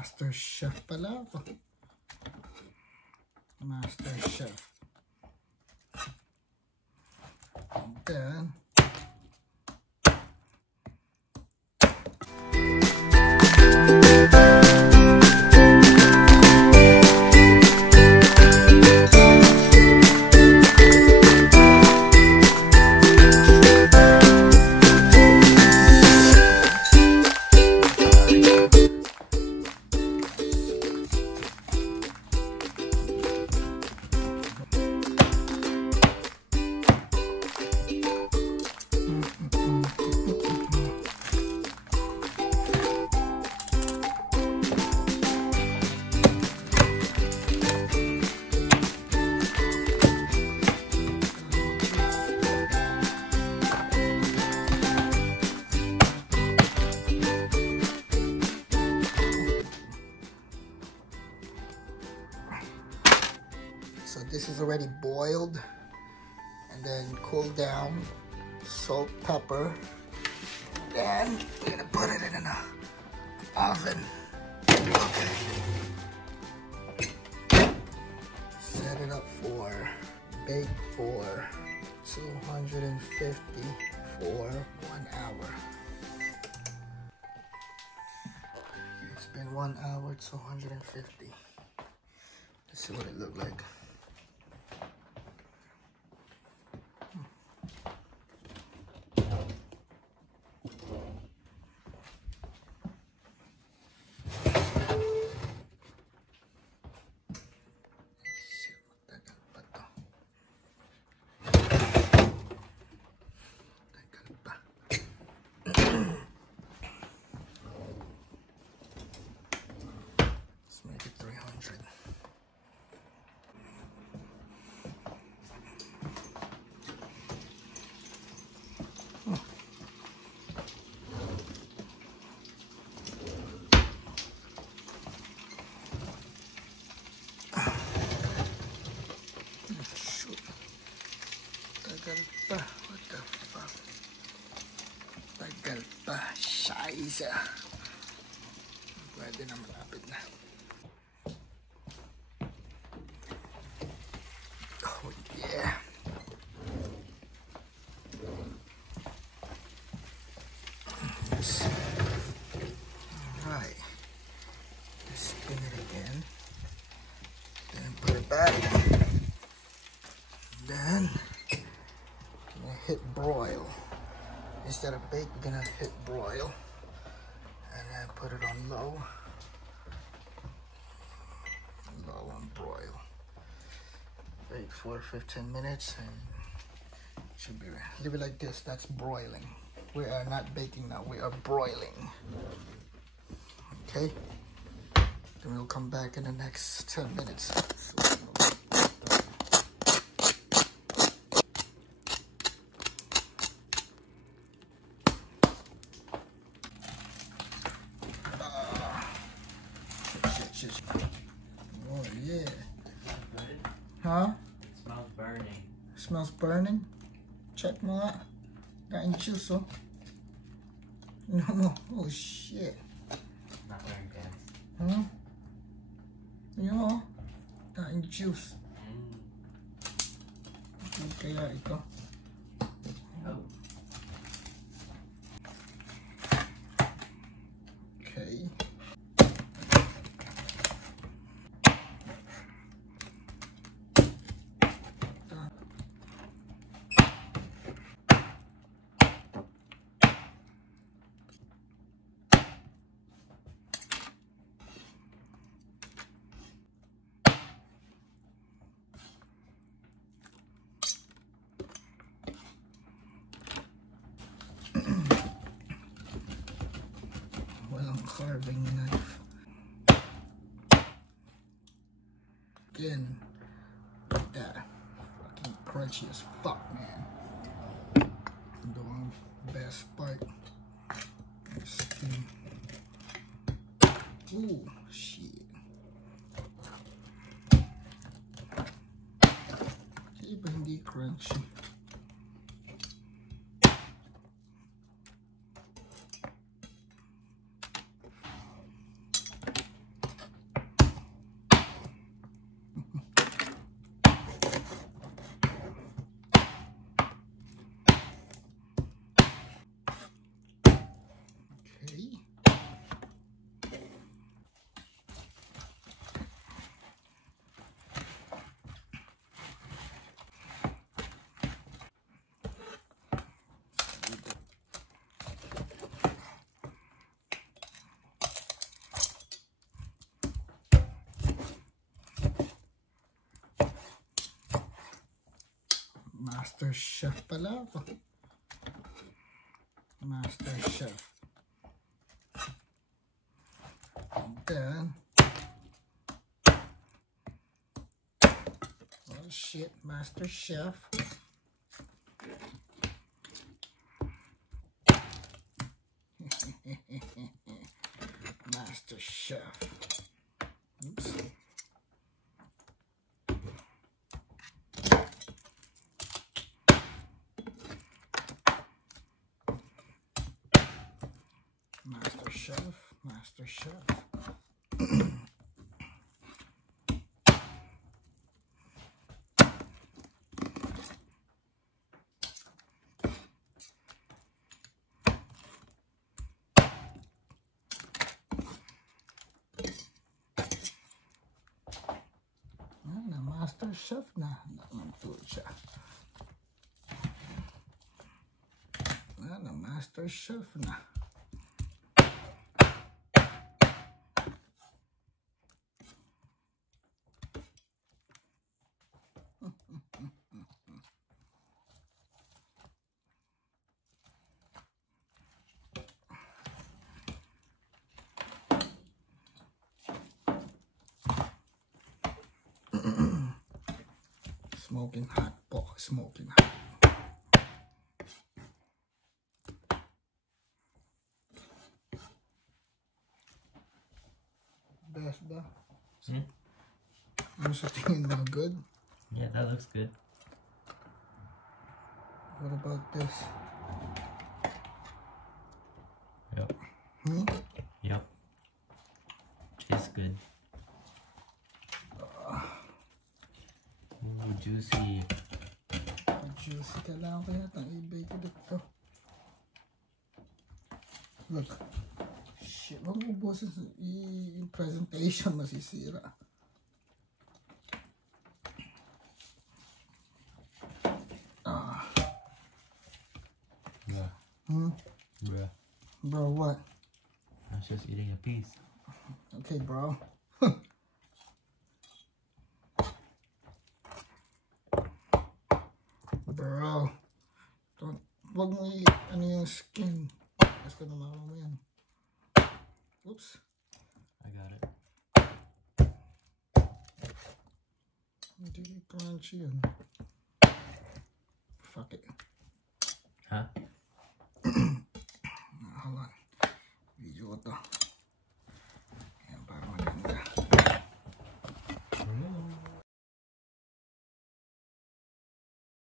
Master Chef pala ako. Master Chef. And then, so this is already boiled and then cooled down, salt, pepper. Then we're gonna put it in an oven. Okay. Set it up for bake for 250 for 1 hour. It's been 1 hour, 250. Let's see what it looked like. Let's make it 300. Tagal pa. What the fuck? Tagal pa. Scheiße. Pwede na, malapit na. Oh yeah. Yes. Alright. Just spin it again. Then put it back. Then we're gonna hit broil. Instead of bake, we're gonna hit broil. And then put it on low. Low on broil. Wait for 15 minutes and should be ready. Leave it like this. That's broiling. We are not baking now. We are broiling. Okay? Then we'll come back in the next 10 minutes. Oh yeah. Huh? It smells burning. Smells burning? Check mo nga. Kain juice oh. No mo. Oh shit. Not wearing pants. Huh? Yun oh. Kain juice. Kaya ito. Oh. Okay. Walang carving knife. Again, like that. Fucking crunchy as fuck, man. The one best part. Ooh, shit. Hindi ba hindi crunchy? Master Chef pala ako. Master Chef. And then, oh shit, Master Chef. Master Chef. Oops. Master Chef, Master Chef. Master Chef na. Nag-food siya. Master Chef na. Smoking hot po, smoking hot. Best ba? Ano sa tingin mo, good? Yeah, that looks good. What about this? Yep. Yep. Tastes good. Ooh, juicy. Juicy ka lang kaya itang i-bake ko dito. Look. Shit, wag mo ubusin yung presentation, masisira. Bruh. Bro, what? I was just eating a piece. Okay, bro. Bro. Wag mo ano yung skin. Basta naman mo yan. Oops. I got it. Hindi crunchy yun. Fuck it. Huh? Hold on. Video ko to.